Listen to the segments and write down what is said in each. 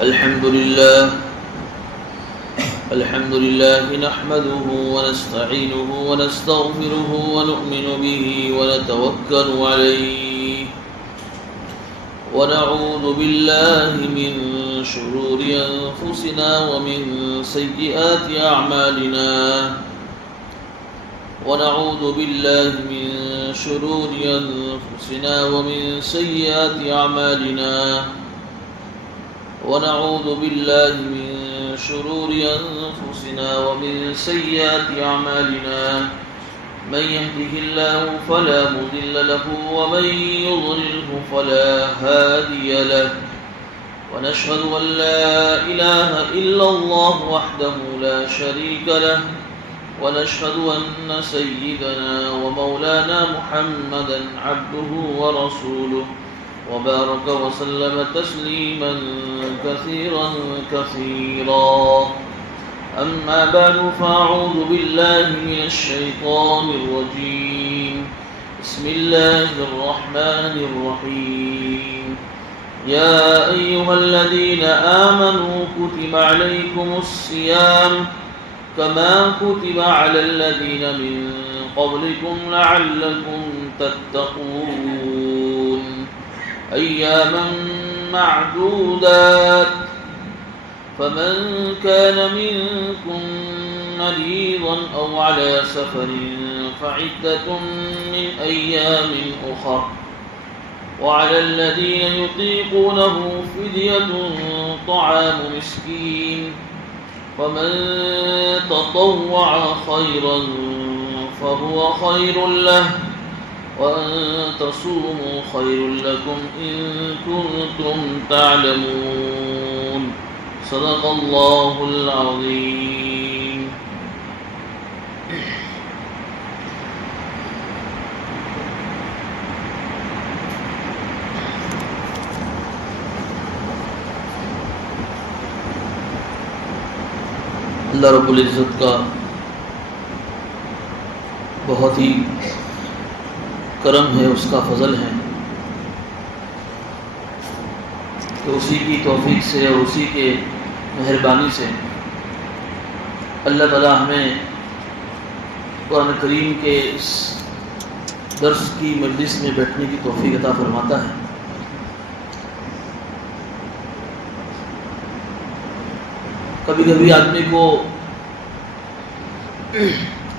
الحمد لله نحمده ونستعينه ونستغفره ونؤمن به ونتوكل عليه ونعوذ بالله من شرور أنفسنا ومن سيئات أعمالنا ونعوذ بالله من شرور أنفسنا ومن سيئات أعمالنا ونعوذ بالله من شرور أنفسنا ومن سيئات أعمالنا من يهده الله فلا مضل له ومن يضلله فلا هادي له ونشهد أن لا إله إلا الله وحده لا شريك له ونشهد أن سيدنا ومولانا محمدا عبده ورسوله وبارك وسلم تسليما كثيرا أما بعد فأعوذ بالله من الشيطان الرجيم بسم الله الرحمن الرحيم يا أيها الذين آمنوا كتب عليكم الصيام كما كتب على الذين من قبلكم لعلكم تتقون أياما معدودات فمن كان منكم مريضا أو على سفر فعدة من أيام أخر وعلى الذين يطيقونه فدية طعام مسكين فمن تطوع خيرا فهو خير له وأن تصوموا خير لكم إن كنتم تعلمون صدق الله العظيم. اللہ رب العزت کا بہت ہی کرم ہے، اس کا فضل ہے کہ اسی کی توفیق سے اور اسی کے مہربانی سے اللہ تعالیٰ ہمیں قرآن کریم کے اس درس کی مجلس میں بیٹھنے کی توفیق عطا فرماتا ہے۔ کبھی کبھی آدمی کو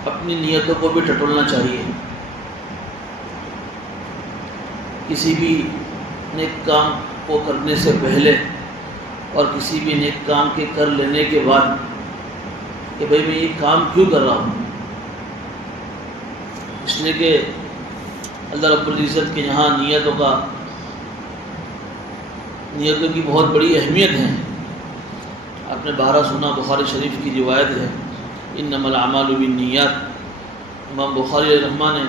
اپنی نیتوں کو بھی ٹٹولنا چاہیے۔ کسی بھی نیک کام کو کرنے سے پہلے اور کسی بھی نیک کام کے کر لینے کے بعد کہ بھئی میں یہ کام کیوں کر رہا ہوں، اس لیے کہ اللہ رب العزت کے یہاں نیتوں کی بہت بڑی اہمیت ہے۔ آپ نے بارہ سنا، بخاری شریف کی روایت ہے، انما الاعمال بالنیات۔ امام بخاری علیہ الرحمہ نے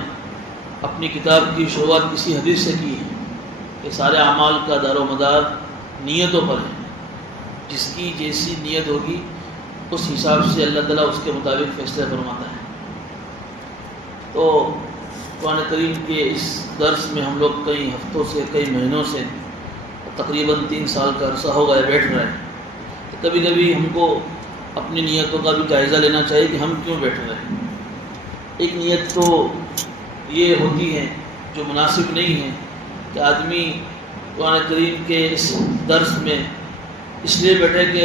اپنی کتاب کی شروعات کسی حدیث سے کی ہے کہ سارے اعمال کا دار و مدار نیتوں پر ہے، جس کی جیسی نیت ہوگی اس حساب سے اللہ تعالیٰ اس کے مطابق فیصلہ فرماتا ہے۔ تو قرآن کریم کے اس درس میں ہم لوگ کئی ہفتوں سے، کئی مہینوں سے، تقریباً 3 سال کا عرصہ ہو گیا بیٹھ رہے ہیں۔ تو کبھی کبھی ہم کو اپنی نیتوں کا بھی جائزہ لینا چاہیے کہ ہم کیوں بیٹھ رہے ہیں۔ ایک نیت تو یہ ہوتی ہے جو مناسب نہیں ہے کہ آدمی قرآن کریم کے اس درس میں اس لیے بیٹھے کہ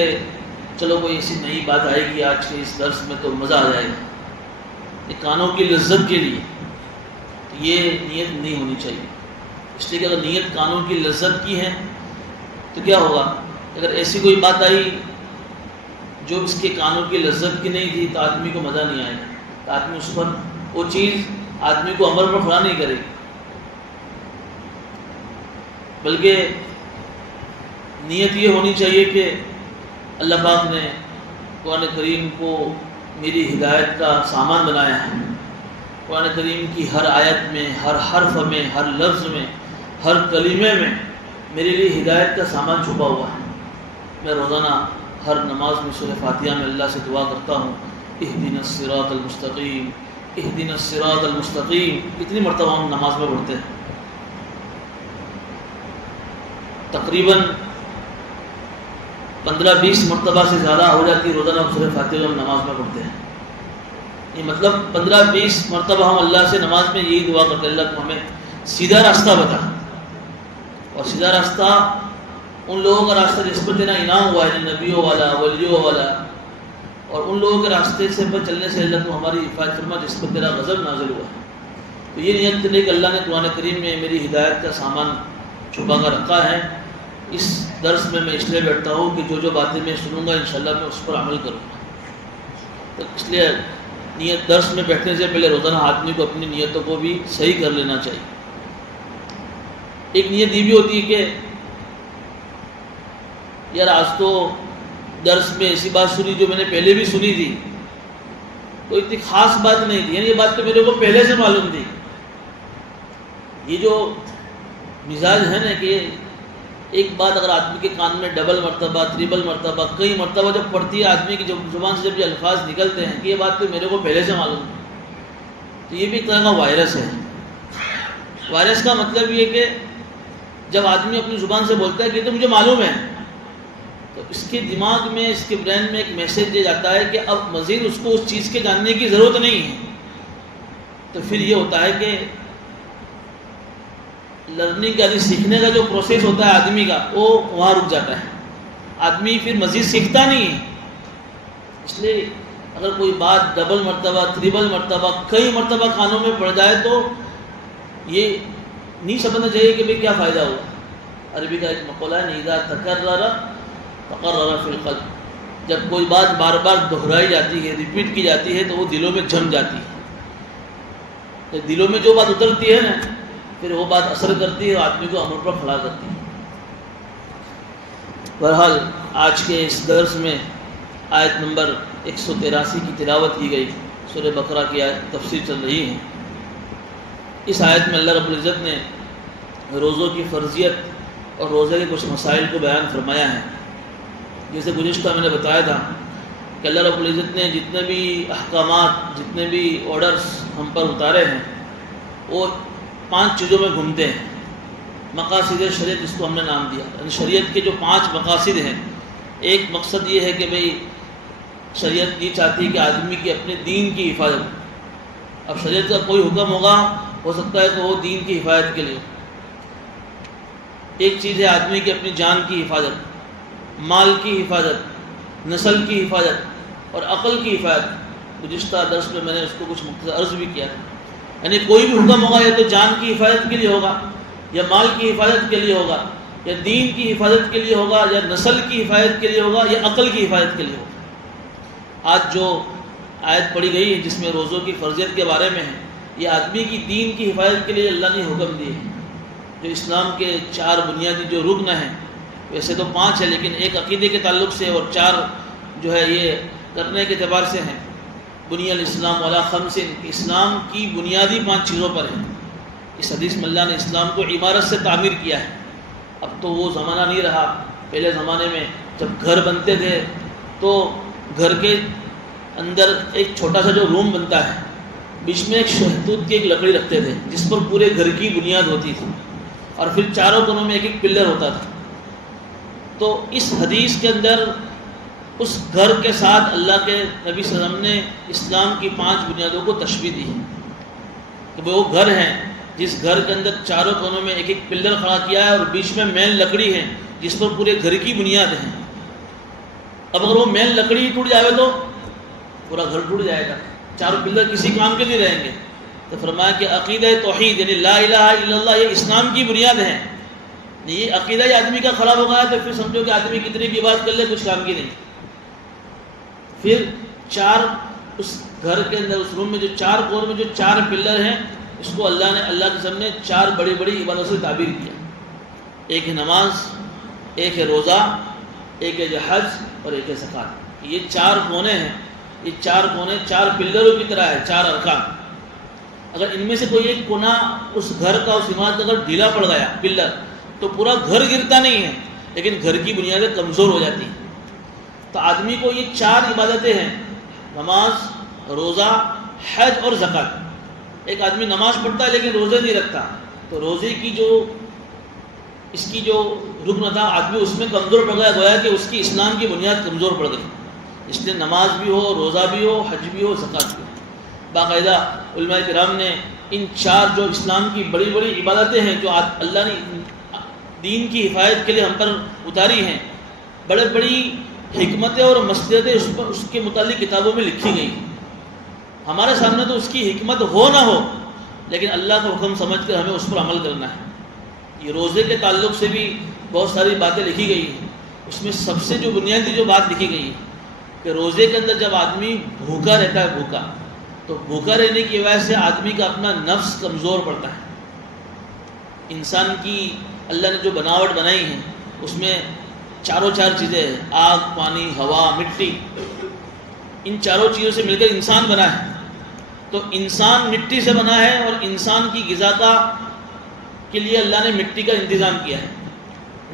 چلو کوئی ایسی نئی بات آئے گی آج کے اس درس میں تو مزہ آ جائے گا، یہ کانوں کی لذت کے لیے، یہ نیت نہیں ہونی چاہیے۔ اس لیے کہ اگر نیت کانوں کی لذت کی ہے تو کیا ہوگا، اگر ایسی کوئی بات آئی جو اس کے کانوں کی لذت کی نہیں تھی تو آدمی کو مزہ نہیں آئے گا، تو آدمی اس پر وہ چیز آدمی کو عمل پر کھڑا نہیں کرے گی۔ بلکہ نیت یہ ہونی چاہیے کہ اللہ پاک نے قرآن کریم کو میری ہدایت کا سامان بنایا ہے۔ قرآن کریم کی ہر آیت میں، ہر حرف میں، ہر لفظ میں، ہر کلمے میں میرے لیے ہدایت کا سامان چھپا ہوا ہے۔ میں روزانہ ہر نماز میں سورہ فاتحہ میں اللہ سے دعا کرتا ہوں، اہدنا الصراط المستقیم، اہدنا الصراط المستقیم۔ کتنی مرتبہ ہم نماز میں پڑھتے ہیں؟ تقریباً 15-20 مرتبہ سے زیادہ ہو جاتی ہے روزانہ سورہ فاتحہ ہم نماز میں پڑھتے ہیں. یہ مطلب 15-20 مرتبہ ہم اللہ سے نماز میں یہی دعا کرتے ہیں اللہ تو ہمیں سیدھا راستہ بتا. اور سیدھا راستہ ان لوگوں کا راستہ جس پر تیرا انعام ہوا ہے، نبیوں والا، ولیوں والا، اور ان لوگوں کے راستے سے پر چلنے سے اللہ تو ہماری حفاظت فرما جس پر تیرا غضب نازل ہوا ہے. تو یہ نیت کرنے کہ اللہ نے قرآن کریم میں میری ہدایت کا سامان چھپا کر رکھا ہے. اس درس میں اس لیے بیٹھتا ہوں کہ جو باتیں میں سنوں گا انشاءاللہ میں اس پر عمل کروں گا. تو اس لیے نیت درس میں بیٹھنے سے پہلے روزانہ آدمی کو اپنی نیتوں کو بھی صحیح کر لینا چاہیے. ایک نیت یہ بھی ہوتی ہے کہ یار آج تو درس میں ایسی بات سنی جو میں نے پہلے بھی سنی تھی، تو اتنی خاص بات نہیں تھی، یعنی یہ بات تو میرے کو پہلے سے معلوم تھی. یہ جو مزاج ہے نا کہ ایک بات اگر آدمی کے کان میں ڈبل مرتبہ، ٹرپل مرتبہ، کئی مرتبہ جب پڑتی ہے آدمی کی زبان سے جب یہ الفاظ نکلتے ہیں کہ یہ بات تو میرے کو پہلے سے معلوم ہے، تو یہ بھی ایک طرح کا وائرس ہے. وائرس کا مطلب یہ کہ جب آدمی اپنی زبان سے بولتا ہے کہ تو مجھے معلوم ہے، تو اس کے دماغ میں، اس کے برین میں ایک میسیج دیا جاتا ہے کہ اب مزید اس کو اس چیز کے جاننے کی ضرورت نہیں ہے. تو پھر یہ ہوتا ہے کہ لرننگ یعنی سیکھنے کا جو پروسیس ہوتا ہے آدمی کا وہ وہاں رک جاتا ہے. آدمی پھر مزید سیکھتا نہیں ہے. اس لیے اگر کوئی بات ڈبل مرتبہ، ٹرپل مرتبہ، کئی مرتبہ کانوں میں پڑ جائے تو یہ نہیں سمجھنا چاہیے کہ بھئی کیا فائدہ ہوا. عربی کا ایک مقولہ ہے اذا تکرر تقرر فی القلب. جب کوئی بات بار بار دہرائی جاتی ہے، ریپیٹ کی جاتی ہے تو وہ دلوں میں جم جاتی ہے. تو دلوں میں جو بات اترتی ہے نا پھر وہ بات اثر کرتی ہے اور آدمی کو عمل پر کھڑا کرتی ہے. بہرحال آج کے اس درس میں آیت نمبر 183 کی تلاوت کی گئی. سورہ بقرہ کی آیت تفسیر چل رہی ہے. اس آیت میں اللہ رب العزت نے روزوں کی فرضیت اور روزے کے کچھ مسائل کو بیان فرمایا ہے. جیسے گزشتہ میں نے بتایا تھا کہ اللہ رب العزت نے جتنے بھی احکامات، جتنے بھی آرڈرز ہم پر اتارے ہیں وہ 5 چیزوں میں گھومتے ہیں. مقاصد شریعت جس کو ہم نے نام دیا، یعنی شریعت کے جو 5 مقاصد ہیں. ایک مقصد یہ ہے کہ بھئی شریعت یہ چاہتی ہے کہ آدمی کی اپنے دین کی حفاظت. اب شریعت کا کوئی حکم ہوگا، ہو سکتا ہے کہ وہ دین کی حفاظت کے لیے. ایک چیز ہے آدمی کی اپنی جان کی حفاظت، مال کی حفاظت، نسل کی حفاظت اور عقل کی حفاظت. گزشتہ درس میں نے اس کو کچھ مختصر عرض بھی کیا تھا. یعنی کوئی بھی حکم ہوگا یا تو جان کی حفاظت کے لیے ہوگا، یا مال کی حفاظت کے لیے ہوگا، یا دین کی حفاظت کے لیے ہوگا، یا نسل کی حفاظت کے لیے ہوگا، یا عقل کی حفاظت کے لیے ہوگا. آج جو آیت پڑھی گئی ہے جس میں روزوں کی فرضیت کے بارے میں ہے، یہ آدمی کی دین کی حفاظت کے لیے اللہ نے حکم دیے ہیں. جو اسلام کے 4 بنیادی جو رکن ہیں، ویسے تو 5 ہے لیکن ایک عقیدے کے تعلق سے اور 4 جو ہے یہ کرنے کے اعتبار سے ہیں. بنی الاسلام علی 5، اسلام کی بنیادی 5 چیزوں پر ہیں. اس حدیث میں اللہ نے اسلام کو عمارت سے تعمیر کیا ہے. اب تو وہ زمانہ نہیں رہا. پہلے زمانے میں جب گھر بنتے تھے تو گھر کے اندر ایک چھوٹا سا جو روم بنتا ہے، بیچ میں ایک شہتوت کی ایک لکڑی رکھتے تھے جس پر پورے گھر کی بنیاد ہوتی تھی، اور پھر چاروں کونوں میں ایک ایک پلر ہوتا تھا. تو اس حدیث کے اندر اس گھر کے ساتھ اللہ کے نبی صلی اللہ علیہ وسلم نے اسلام کی 5 بنیادوں کو تشبیہ دی ہے کہ وہ گھر ہیں جس گھر کے اندر چاروں کونوں میں ایک ایک پلر کھڑا کیا ہے اور بیچ میں مین لکڑی ہے جس پر پورے گھر کی بنیاد ہے. اب اگر وہ مین لکڑی ٹوٹ جائے تو پورا گھر ٹوٹ جائے گا، چاروں پلر کسی کام کے نہیں رہیں گے. تو فرمایا کہ عقیدہ توحید یعنی لا الہ الا اللہ یہ اسلام کی بنیاد ہے. یہ عقیدہ ہی آدمی کا خراب ہو گیا تو پھر سمجھو کہ آدمی کتنی بھی بات کر لے کچھ کام کی نہیں. پھر 4 اس گھر کے اندر اس روم میں جو 4 کون میں جو 4 پلر ہیں، اس کو اللہ کے سامنے 4 بڑی بڑی عبادتوں سے تعبیر کیا. ایک ہے نماز، ایک ہے روزہ، ایک ہے حج اور ایک ہے زکوٰۃ. یہ 4 کونے ہیں. یہ 4 کونے 4 پلروں کی طرح ہے، 4 ارکان. اگر ان میں سے کوئی ایک کونا اس گھر کا، اس عمارت کا اگر ڈھیلا پڑ گیا پلر، تو پورا گھر گرتا نہیں ہے لیکن گھر کی بنیادیں کمزور ہو جاتی ہیں. تو آدمی کو یہ 4 عبادتیں ہیں، نماز، روزہ، حج اور زکوٰۃ. ایک آدمی نماز پڑھتا ہے لیکن روزے نہیں رکھتا، تو روزے کی جو اس کی جو رکن تھا آدمی اس میں کمزور پڑ گیا، گویا کہ اس کی اسلام کی بنیاد کمزور پڑ گئی. اس لیے نماز بھی ہو، روزہ بھی ہو، حج بھی ہو، زکوٰۃ بھی ہو. باقاعدہ علماء کرام نے ان 4 جو اسلام کی بڑی بڑی عبادتیں ہیں جو اللہ نے دین کی حفاظت کے لیے ہم پر اتاری ہیں، بڑے بڑی حکمتیں اور مصلحتیں اس کے متعلق کتابوں میں لکھی گئی ہیں. ہمارے سامنے تو اس کی حکمت ہو نہ ہو، لیکن اللہ کا حکم سمجھ کر ہمیں اس پر عمل کرنا ہے. یہ روزے کے تعلق سے بھی بہت ساری باتیں لکھی گئی ہیں. اس میں سب سے جو بنیادی جو بات لکھی گئی ہے کہ روزے کے اندر جب آدمی بھوکا رہتا ہے، بھوکا، تو بھوکا رہنے کی وجہ سے آدمی کا اپنا نفس کمزور پڑتا ہے. انسان کی اللہ نے جو بناوٹ بنائی ہے اس میں 4 چیزیں ہیں: آگ، پانی، ہوا، مٹی. ان 4 چیزوں سے مل کر انسان بنا ہے. تو انسان مٹی سے بنا ہے، اور انسان کی غذا کے لیے اللہ نے مٹی کا انتظام کیا ہے.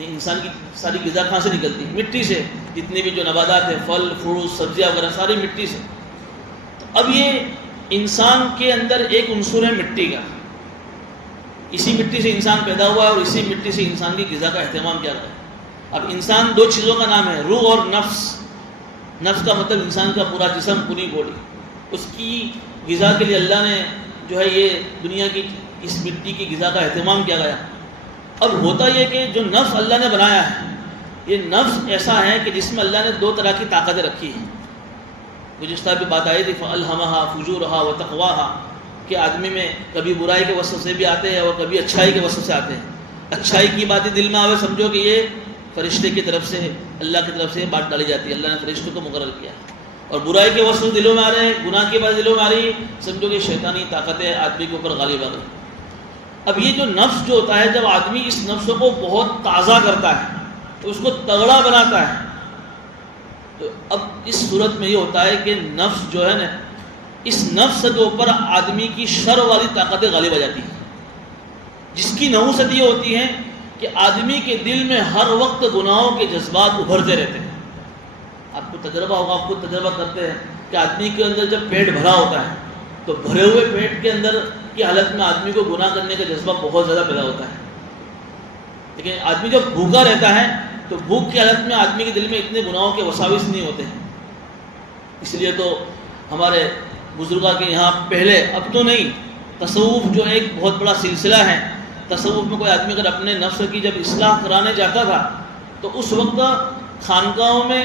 انسان کی ساری غذا کہاں سے نکلتی ہے؟ مٹی سے. جتنے بھی جو نباتات ہیں، پھل فروٹ سبزیاں وغیرہ، ساری مٹی سے. تو اب یہ انسان کے اندر ایک عنصر ہے مٹی کا. اسی مٹی سے انسان پیدا ہوا ہے، اور اسی مٹی سے انسان کی غذا کا اہتمام کیا گیا ہے. اب انسان 2 چیزوں کا نام ہے، روح اور نفس. نفس کا مطلب انسان کا پورا جسم، پوری باڈی. اس کی غذا کے لیے اللہ نے جو ہے یہ دنیا کی اس مٹی کی غذا کا اہتمام کیا گیا. اب ہوتا یہ کہ جو نفس اللہ نے بنایا ہے، یہ نفس ایسا ہے کہ جس میں اللہ نے 2 طرح کی طاقتیں رکھی ہیں. گزشتہ بھی بات آئی تھی فَأَلْهَمَهَا فُجُورَهَا وَتَقْوَاهَا کہ آدمی میں کبھی برائی کے وسوسے بھی آتے ہیں اور کبھی اچھائی کے وسوسے آتے ہیں. اچھائی کی باتیں دل میں آوے، سمجھو کہ یہ فرشتے کی طرف سے، اللہ کی طرف سے بات ڈالی جاتی ہے، اللہ نے فرشتوں کو مقرر کیا. اور برائی کے وسوسے دلوں میں آ رہے ہیں، گناہ کی بات دلوں میں آ رہی ہے، سمجھو کہ شیطانی طاقتیں آدمی کے اوپر غالب آ گئی. اب یہ جو نفس جو ہوتا ہے، جب آدمی اس نفس کو بہت تازہ کرتا ہے تو اس کو تگڑا بناتا ہے. تو اب اس صورت میں یہ ہوتا ہے کہ نفس جو ہے نا، اس نفس کے اوپر آدمی کی شر والی طاقتیں غالب آ جاتی ہیں، جس کی نحوست یہ ہوتی ہے کہ آدمی کے دل میں ہر وقت گناہوں کے جذبات ابھرتے رہتے ہیں. آپ کو تجربہ ہوگا، آپ کو تجربہ کرتے ہیں کہ آدمی کے اندر جب پیٹ بھرا ہوتا ہے تو بھرے ہوئے پیٹ کے اندر کی حالت میں آدمی کو گناہ کرنے کا جذبہ بہت زیادہ پیدا ہوتا ہے. لیکن آدمی جب بھوکا رہتا ہے تو بھوک کی حالت میں آدمی کے دل میں اتنے گناہوں کے وساوس نہیں ہوتے ہیں. اس لیے تو ہمارے بزرگاں کے یہاں پہلے، اب تو نہیں، تصوف جو ایک بہت بڑا سلسلہ ہے. تصوف میں کوئی آدمی اگر اپنے نفس کی جب اصلاح کرانے جاتا تھا تو اس وقت خانقاہوں میں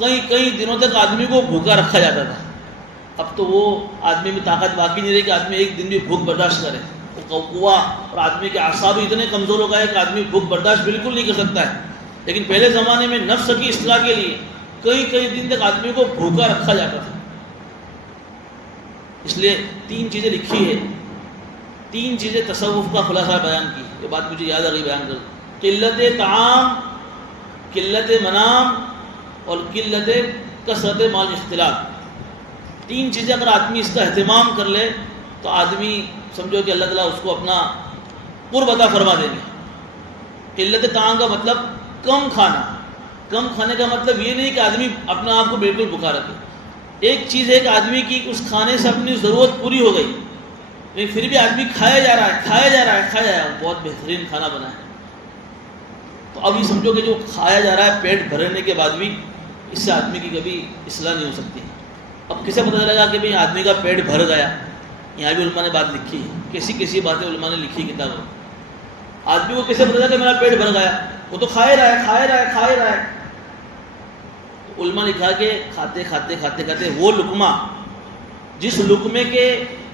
کئی دنوں تک آدمی کو بھوکا رکھا جاتا تھا. اب تو وہ آدمی میں طاقت باقی نہیں رہی کہ آدمی ایک دن بھی بھوک برداشت کرے. قوا اور آدمی کے اعصاب اتنے کمزور ہو گئے کہ آدمی بھوک برداشت بالکل نہیں کر سکتا ہے. لیکن پہلے زمانے میں نفس کی اصلاح کے لیے کئی دن تک آدمی کو بھوکا رکھا جاتا تھا. اس لیے 3 چیزیں لکھی ہے، 3 چیزیں تصوف کا خلاصہ بیان کی. یہ بات مجھے یاد آ گئی بیان کر: قلت طعام، قلت منام، اور قلت کثرت مال اختلاط. 3 چیزیں اگر آدمی اس کا اہتمام کر لے تو آدمی سمجھو کہ اللہ تعالیٰ اس کو اپنا قرب عطا فرما دیں گے. قلت طعام کا مطلب کم کھانا. کم کھانے کا مطلب یہ نہیں کہ آدمی اپنا آپ کو بالکل بھوکا رکھے. ایک چیز ہے کہ آدمی کی اس کھانے سے اپنی ضرورت پوری ہو گئی، لیکن پھر بھی آدمی کھایا جا رہا ہے. بہت بہترین کھانا بنا ہے تو اب یہ سمجھو کہ جو کھایا جا رہا ہے پیٹ بھرنے کے بعد بھی اس سے آدمی کی کبھی اصلاح نہیں ہو سکتی. اب کسے پتہ چلے گا کہ بھئی آدمی کا پیٹ بھر گیا؟ یہاں بھی علماء نے بات لکھی ہے، کیسی باتیں علماء نے لکھی کتابوں. آدمی کو کیسے پتہ چلا کہ میرا پیٹ بھر گیا؟ وہ تو کھائے رہا ہے. تو علماء نے کہا کہ کھاتے وہ لقمہ، جس لقمے کے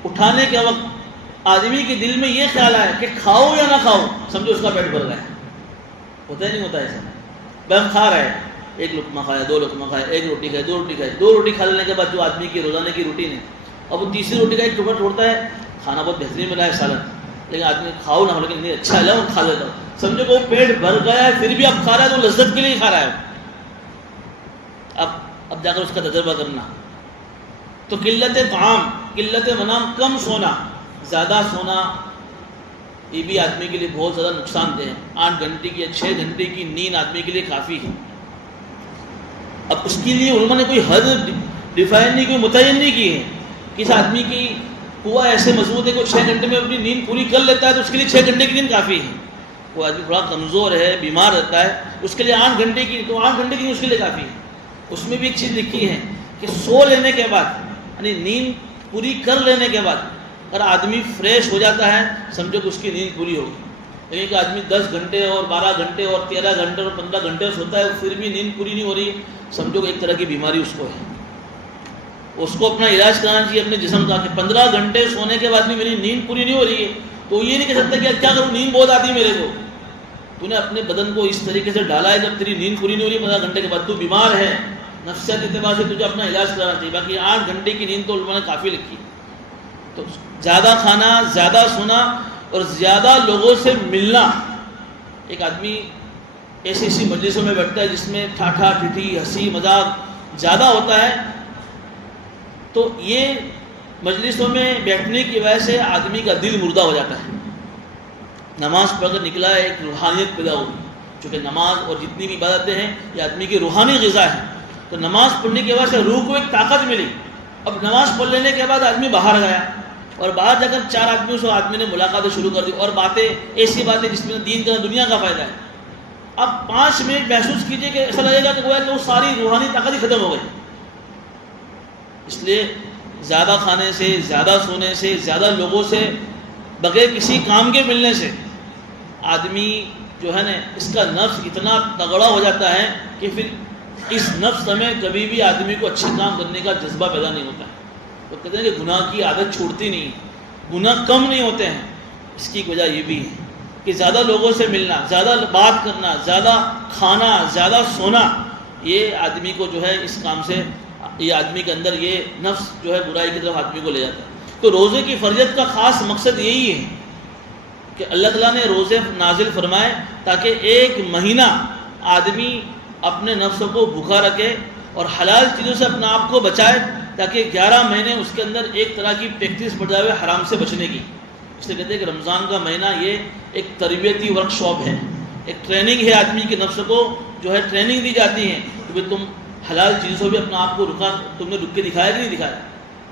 اٹھانے کے وقت آدمی کے دل میں یہ خیال آیا کہ کھاؤ یا نہ کھاؤ، سمجھو اس کا پیٹ بھر گیا. ہوتا ہی نہیں ہوتا ایسا. بھائی ہم کھا رہے ہیں، 1 لقمہ کھایا، 2 لقمہ کھایا، 1 روٹی کھائی، 2 روٹی کھائی. 2 روٹی کھا لینے کے بعد جو آدمی کی روزانے کی روٹین ہے، اب وہ تیسری روٹی کا ایک ٹکڑا توڑتا ہے. کھانا بہت بہترین ملا ہے، سالن، لیکن آدمی کھاؤ نہ ہو، لیکن نہیں اچھا ہے کھا لیتا ہوں. سمجھو کہ وہ پیٹ بھر گیا ہے، پھر بھی اب کھا رہا ہے تو لذت کے لیے کھا رہا ہے. اب جا کر اس کا تجربہ کرنا. تو قلت طعام، قلت منام، کم سونا، زیادہ سونا یہ بھی آدمی کے لیے بہت زیادہ نقصان دہ ہے. 8 گھنٹے کی یا 6 گھنٹے کی نیند آدمی کے لیے کافی ہے. اب اس کے لیے علماء نے کوئی حد ڈیفائن نہیں، کوئی متعین نہیں کی ہے. کس آدمی کی قوت ایسے مضبوط ہے کہ وہ 6 گھنٹے میں اپنی نیند پوری کر لیتا ہے تو اس کے لیے 6 گھنٹے کی نیند کافی ہے. وہ آدمی تھوڑا کمزور ہے، بیمار رہتا ہے، اس کے لیے 8 گھنٹے کی، تو 8 گھنٹے کی اس کے لیے کافی ہے۔ اس میں بھی ایک چیز لکھی ہے کہ سو لینے کے بعد، یعنی نیند پوری کر لینے کے بعد اگر آدمی فریش ہو جاتا ہے سمجھو کہ اس کی نیند پوری ہوگی۔ لیکن کہ آدمی 10 گھنٹے اور 12 گھنٹے اور 13 گھنٹے اور 15 گھنٹے سوتا ہے پھر بھی نیند پوری نہیں ہو رہی، سمجھو کہ ایک طرح کی بیماری اس کو ہے۔ اس کو اپنا علاج کرانا چاہیے اپنے جسم کا، کہ 15 گھنٹے سونے کے بعد بھی میری نیند پوری نہیں ہو رہی ہے تو یہ نہیں کہہ سکتا کہ کیا کروں، نیند بہت آتی ہے میرے کو۔ تو نے اپنے بدن کو اس طریقے سے ڈالا ہے جب تیری نیند پوری نہیں ہو رہی 15 گھنٹے کے بعد، تو بیمار ہے، نفسیات اعتبار سے تجھے اپنا علاج کرانا چاہیے۔ باقی 8 گھنٹے کی نیند تو علماء نے کافی لکھی۔ تو زیادہ کھانا، زیادہ سونا اور زیادہ لوگوں سے ملنا۔ ایک آدمی ایسی مجلسوں میں بیٹھتا ہے جس میں ٹھاٹھا ٹھٹھی ہنسی مذاق زیادہ ہوتا ہے، تو یہ مجلسوں میں بیٹھنے کی وجہ سے آدمی کا دل مردہ ہو جاتا ہے۔ نماز پڑھ کر نکلا ہے ایک روحانیت پیدا ہوگی، چونکہ نماز اور جتنی بھی عبادتیں ہیں یہ آدمی کی روحانی غذا ہے، تو نماز پڑھنے کی وجہ سے روح کو ایک طاقت ملی۔ اب نماز پڑھ لینے کے بعد آدمی باہر گیا اور باہر جا کر 4 آدمیوں سے آدمی نے ملاقاتیں شروع کر دی اور باتیں ایسی باتیں جس میں دین کا دنیا کا فائدہ ہے۔ اب 5 منٹ محسوس کیجئے کہ ایسا لگے گا کہ وہ ساری روحانی طاقت ہی ختم ہو گئی۔ اس لیے زیادہ کھانے سے، زیادہ سونے سے، زیادہ لوگوں سے، بغیر کسی کام کے ملنے سے آدمی جو ہے نا اس کا نفس اتنا تگڑا ہو جاتا ہے کہ پھر اس نفس میں کبھی بھی آدمی کو اچھے کام کرنے کا جذبہ پیدا نہیں ہوتا ہے۔ تو کہتے ہیں کہ گناہ کی عادت چھوڑتی نہیں، گناہ کم نہیں ہوتے ہیں۔ اس کی وجہ یہ بھی ہے کہ زیادہ لوگوں سے ملنا، زیادہ بات کرنا، زیادہ کھانا، زیادہ سونا، یہ آدمی کو جو ہے اس کام سے، یہ آدمی کے اندر یہ نفس جو ہے برائی کی طرف آدمی کو لے جاتا ہے۔ تو روزے کی فرضیت کا خاص مقصد یہی ہے کہ اللہ تعالیٰ نے روزے نازل فرمائے تاکہ 1 مہینہ آدمی اپنے نفس کو بھوکا رکھے اور حلال چیزوں سے اپنا آپ کو بچائے، تاکہ 11 مہینے اس کے اندر ایک طرح کی پریکٹس پڑ جائے حرام سے بچنے کی۔ اس لیے کہتے ہیں کہ رمضان کا مہینہ یہ ایک تربیتی ورک شاپ ہے، ایک ٹریننگ ہے، آدمی کے نفس کو جو ہے ٹریننگ دی جاتی ہے کہ تم حلال چیزوں سے بھی اپنا آپ کو رکا، تم نے رک کے دکھایا کہ نہیں دکھایا،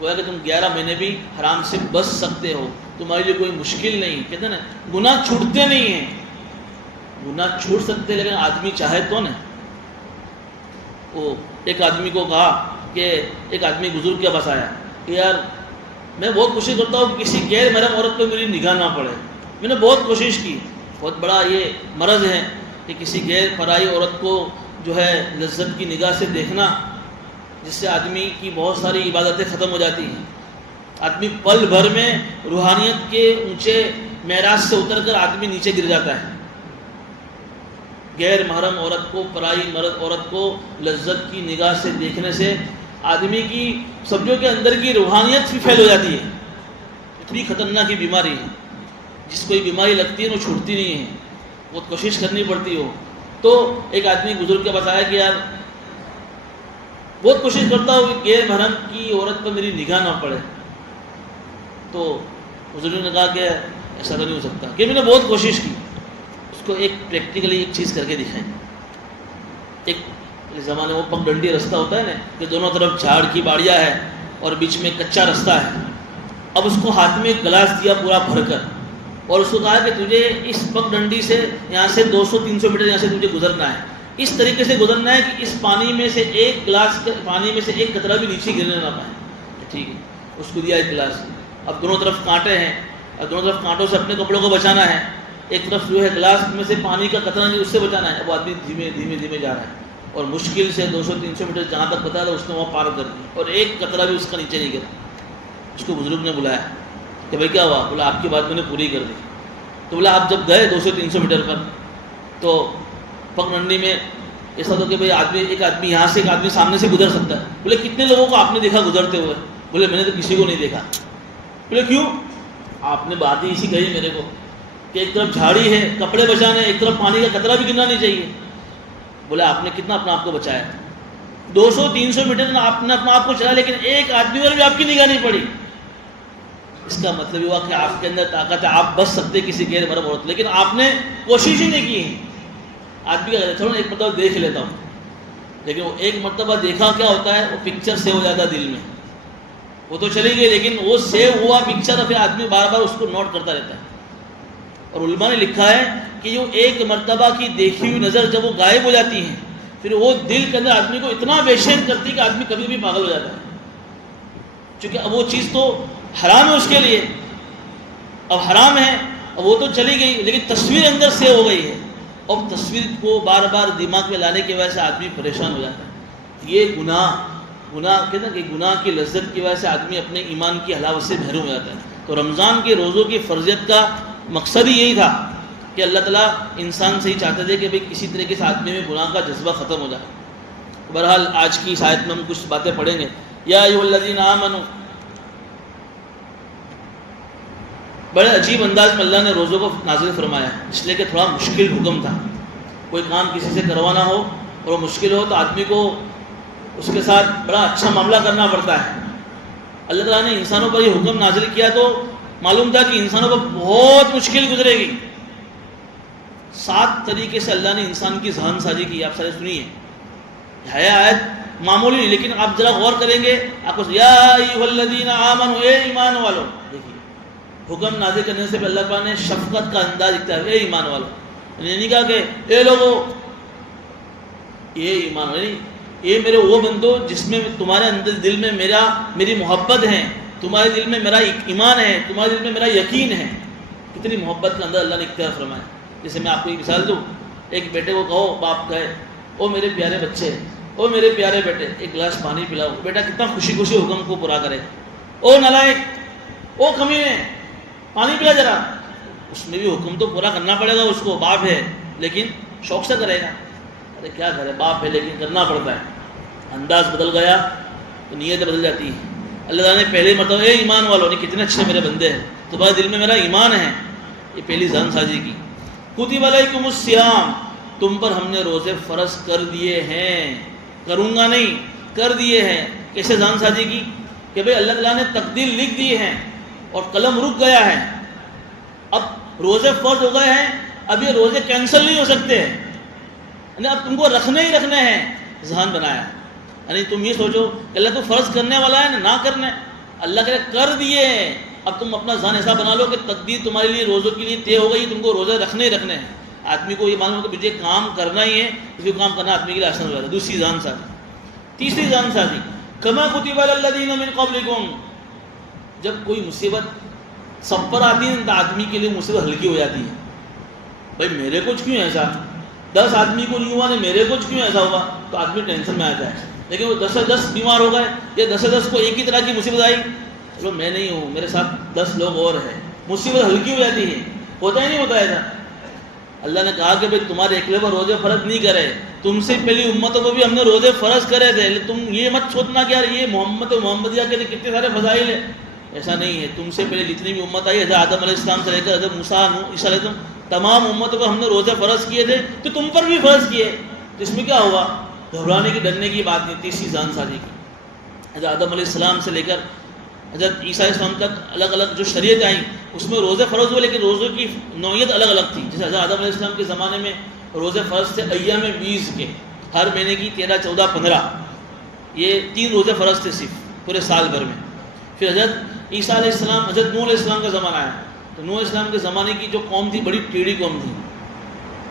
گویا کہ تم 11 مہینے بھی حرام سے بچ سکتے ہو، تمہارے لیے کوئی مشکل نہیں۔ کہتے ہیں نا گناہ چھوٹتے نہیں ہیں، گناہ چھوٹ سکتے لیکن آدمی چاہے تو نا۔ وہ ایک آدمی کو کہا کہ ایک آدمی بزرگ کے پاس آیا کہ یار میں بہت کوشش کرتا ہوں کہ کسی غیر محرم عورت پہ میری نگاہ نہ پڑے، میں نے بہت کوشش کی، بہت بڑا یہ مرض ہے کہ کسی غیر پرائی عورت کو جو ہے لذت کی نگاہ سے دیکھنا، جس سے آدمی کی بہت ساری عبادتیں ختم ہو جاتی ہیں۔ آدمی پل بھر میں روحانیت کے اونچے معراج سے اتر کر آدمی نیچے گر جاتا ہے۔ غیر محرم عورت کو، پرائی مرد عورت کو لذت کی نگاہ سے دیکھنے سے آدمی کی سمجھو کے اندر کی روحانیت بھی فیل ہو جاتی ہے۔ اتنی خطرناک کی بیماری ہے، جس کو یہ بیماری لگتی ہے وہ چھوٹتی نہیں ہے، بہت کوشش کرنی پڑتی ہو۔ تو ایک آدمی بزرگ کے پاس آیا کہ یار بہت کوشش کرتا ہوں کہ غیر محرم کی عورت پر میری نگاہ نہ پڑے۔ تو بزرگ نے کہا کہ ایسا تو نہیں ہو سکتا، کہ میں نے بہت کوشش کی۔ اس کو ایک پریکٹیکلی ایک چیز کر کے دکھائیں۔ ایک زمانے میں وہ پگ ڈنڈی رستہ ہوتا ہے نا کہ دونوں طرف جھاڑ کی باڑیاں ہے اور بیچ میں کچا رستہ ہے۔ اب اس کو ہاتھ میں ایک گلاس دیا پورا بھر کر اور اس کو کہا کہ تجھے اس پگ ڈنڈی سے یہاں سے 200-300 میٹر یہاں سے تجھے گزرنا ہے، اس طریقے سے گزرنا ہے کہ اس پانی میں سے ایک گلاس پانی میں سے ایک قطرہ بھی نیچے گرنے نہ پائے۔ ٹھیک ہے، اس کو دیا ایک گلاس۔ اب دونوں طرف کانٹے ہیں، اب دونوں طرف کانٹوں سے اپنے کپڑوں کو بچانا ہے، ایک طرف جو ہے گلاس میں سے پانی کا قطرہ نہیں اس سے بچانا ہے۔ اب آدمی دھیمے دھیمے دھیمے جا رہا ہے اور مشکل سے 200-300 میٹر جہاں تک بتایا تھا اس نے وہاں پار کر دی اور ایک قطرہ بھی اس کا نیچے نہیں گرا۔ اس کو بزرگ نے بلایا کہ بھائی کیا ہوا؟ بولا آپ کی بات میں نے پوری کر دی۔ تو بولا آپ جب گئے 200-300 میٹر پر تو پگ ڈنڈی میں ایسا تو کہ بھائی ایک آدمی یہاں سے ایک آدمی سامنے سے گزر سکتا ہے۔ بولے کتنے لوگوں کو آپ نے دیکھا گزرتے ہوئے؟ بولے میں نے تو کسی کو نہیں دیکھا۔ بولے کیوں؟ آپ نے بات ہی اسی کہی میرے کو کہ ایک طرف جھاڑی ہے کپڑے بچانے، ایک طرف پانی کا قطرہ بھی گرنا نہیں چاہیے۔ بولے آپ نے کتنا اپنا آپ کو بچایا؟ 200-300 میٹر آپ نے اپنا آپ کو چلا لیکن ایک آدمی پر بھی آپ کی نگاہ نہیں پڑی۔ اس کا مطلب یہ ہوا کہ آپ کے اندر طاقت ہے، آپ بچ سکتے کسی غیر محرم عورت، لیکن آپ نے کوشش ہی نہیں کی۔ آدمی کا چھوڑو ایک مرتبہ دیکھ لیتا ہوں، لیکن وہ ایک مرتبہ دیکھا کیا ہوتا ہے، وہ پکچر سیو ہو جاتا ہے دل میں، وہ تو چلی گئی لیکن وہ سیو ہوا پکچر پھر آدمی بار بار اس کو نوٹ کرتا رہتا ہے۔ اور علماء نے لکھا ہے کہ جو ایک مرتبہ کی دیکھی ہوئی نظر جب وہ غائب ہو جاتی ہیں پھر وہ دل کے اندر آدمی کو اتنا بے چین کرتی ہے کہ آدمی کبھی بھی پاگل ہو جاتا ہے، چونکہ اب وہ چیز تو حرام ہے اس کے لیے، اب حرام ہے، اب وہ تو چلی گئی لیکن تصویر اندر سے ہو گئی ہے، اور تصویر کو بار بار دماغ میں لانے کی وجہ سے آدمی پریشان ہو جاتا ہے۔ یہ گناہ کہتے ہیں کہ گناہ کی لذت کی وجہ سے آدمی اپنے ایمان کی حلاوت سے محروم ہو جاتا ہے۔ تو رمضان کے روزوں کی فرضیت کا مقصد ہی یہی تھا کہ اللہ تعالیٰ انسان سے ہی چاہتے تھے کہ بھئی کسی طریقے سے آدمی میں گناہ کا جذبہ ختم ہو جائے۔ بہرحال آج کی اس آیت میں ہم کچھ باتیں پڑھیں گے۔ یا ایھا الذین آمنوا، بڑے عجیب انداز میں اللہ نے روزوں کو نازل فرمایا، اس لیے کہ تھوڑا مشکل حکم تھا۔ کوئی کام کسی سے کروانا ہو اور وہ مشکل ہو تو آدمی کو اس کے ساتھ بڑا اچھا معاملہ کرنا پڑتا ہے۔ اللہ تعالیٰ نے انسانوں پر یہ حکم نازل کیا تو معلوم تھا کہ انسانوں پر بہت مشکل گزرے گی۔ 7 طریقے سے اللہ نے انسان کی ذہن سازی کی، آپ سارے سنیے۔ ہے آیت معمولی نہیں، لیکن آپ ذرا غور کریں گے آپ کو یا ایھا الذین آمنوا، اے ایمان والو، دیکھیے حکم نازل کرنے سے پہلے اللہ تعالیٰ نے شفقت کا انداز اختیار کیا، اے ایمان والو، نہیں کہا کہ اے لوگو، یہ ایمان والو نہیں، یہ میرے وہ بندو جس میں تمہارے اندر دل میں میری محبت ہے، تمہارے دل میں میرا ایمان ہے، تمہارے دل میں میرا یقین ہے۔ کتنی محبت کا انداز اللہ نے اختیار فرمایا۔ جیسے میں آپ کو ایک مثال دوں، ایک بیٹے کو کہو، باپ کہے او میرے پیارے بچے، او میرے پیارے بیٹے ایک گلاس پانی پلاؤ، بیٹا کتنا خوشی خوشی حکم کو پورا کرے۔ او نالائق، او کمینے، پانی پلا ذرا، اس میں بھی حکم تو پورا کرنا پڑے گا، اس کو باپ ہے لیکن شوق سے کرے گا۔ ارے کیا کرے، باپ ہے لیکن کرنا پڑتا ہے۔ انداز بدل گیا تو نیت بدل جاتی ہے۔ اللہ تعالیٰ نے پہلے مرتبہ اے ایمان والوں نے، کتنے اچھے میرے بندے ہیں، تمہارے دل میں میرا ایمان ہے، یہ پہلی ذہن سازی کی۔ کتب علیکم الصیام، تم پر ہم نے روزے فرض کر دیے ہیں، کروں گا نہیں، کر دیے ہیں۔ کیسے ذہن سازی کی کہ بھئی اللہ تعالیٰ نے تقدیر لکھ دی ہے اور قلم رک گیا ہے، اب روزے فرض ہو گئے ہیں، اب یہ روزے کینسل نہیں ہو سکتے، یعنی اب تم کو رکھنے ہی رکھنے ہیں۔ ذہن بنایا، یعنی تم یہ سوچو کہ اللہ تو فرض کرنے والا ہے نہ کرنا ہے، اللہ کہ کر دیے، اب تم اپنا ذہن ایسا بنا لو کہ تقدیر تمہارے لیے روزوں کے لیے طے ہو گئی، تم کو روزے رکھنے ہی رکھنے ہیں۔ آدمی کو یہ معلوم ہو کہ مجھے کام کرنا ہی ہے، اس کو کام کرنا آدمی کے لیے آسان ہو جاتا ہے۔ دوسری ذہن سازی۔ تیسری ذہن سازی، کما کتب علی الذین من قبلکم، جب کوئی مصیبت سب پر آتی ہے تو آدمی کے لیے مصیبت ہلکی ہو جاتی ہے۔ بھائی میرے کچھ کیوں ایسا، 10 آدمی کو نہیں ہوا نہیں میرے کچھ کیوں ایسا ہوا، تو آدمی ٹینشن میں آتا ہے۔ لیکن وہ 10 بیمار ہو گئے یا 10 کو ایک ہی طرح کی مصیبت آئی، چلو میں نہیں ہوں، میرے ساتھ 10 لوگ اور ہیں، مصیبت ہلکی ہو جاتی ہے۔ ہوتا ہی نہیں ہوتا ایسا۔ اللہ نے کہا کہ بھئی تمہارے اکیلے پر روزے فرض نہیں کرے، تم سے پہلی امتوں کو بھی ہم نے روزے فرض کرے تھے، تم یہ مت سوچنا کہ یار یہ محمدیہ کے کتنے سارے فضائل ہیں، ایسا نہیں ہے۔ تم سے پہلے جتنی بھی امت آئی، حضرت آدم علیہ السلام سے لے کر حضرت موسیٰ عیسیٰ علیہ السلام، تمام امتوں کو ہم نے روزے فرض کیے تھے، تو تم پر بھی فرض کیے، تو اس میں کیا ہوا، گھبرانے کی ڈرنے کی بات نہیں۔ تیسری ذہن سازی کی، حضرت آدم علیہ السلام سے لے کر حضرت عیسیٰ علیہ السلام تک الگ الگ جو شریعت آئیں اس میں روزے فرض ہوئے، لیکن روزوں کی نوعیت الگ الگ تھی۔ جیسے حضرت آدم علیہ السلام کے زمانے میں روزے فرض تھے ایام 20 کے، ہر مہینے کی 13، 14، 15، یہ 3 روزے فرض تھے صرف پورے سال بھر میں۔ پھر حضرت عیسیٰ علیہ السلام، حضرت نوح علیہ السلام کا زمانہ آیا، تو نوح علیہ السلام کے زمانے کی جو قوم تھی بڑی ٹیڑھی قوم تھی،